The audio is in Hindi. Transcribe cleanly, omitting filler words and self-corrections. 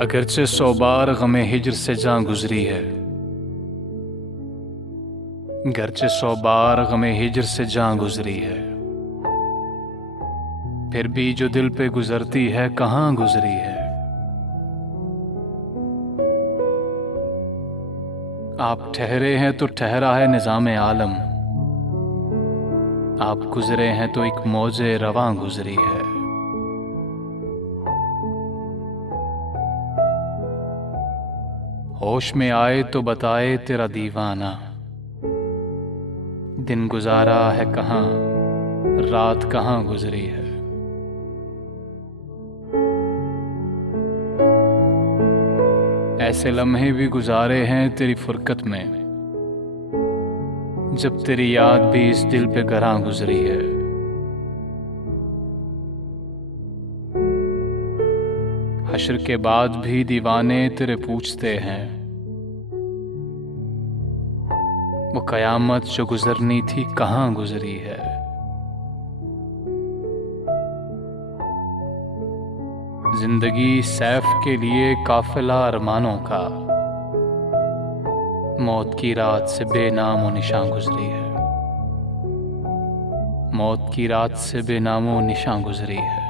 अगरचे 100 बार गमे हिज्र से जान गुजरी है, गरचे 100 बार गमे हिज्र से जान गुजरी है, फिर भी जो दिल पे गुजरती है कहाँ गुजरी है। आप ठहरे हैं तो ठहरा है निज़ाम आलम, आप गुजरे हैं तो एक मौजे रवां गुजरी है। होश में आए तो बताए तेरा दीवाना, दिन गुजारा है कहाँ, रात कहाँ गुजरी है। ऐसे लम्हे भी गुजारे हैं तेरी फुरकत में, जब तेरी याद भी इस दिल पे गरां गुजरी है। हश्र के बाद भी दीवाने तेरे पूछते हैं, वो कयामत जो गुजरनी थी कहाँ गुजरी है। जिंदगी सैफ के लिए काफिला अरमानों का, मौत की रात से बेनामो निशान गुजरी है, मौत की रात से बेनामो निशान गुजरी है।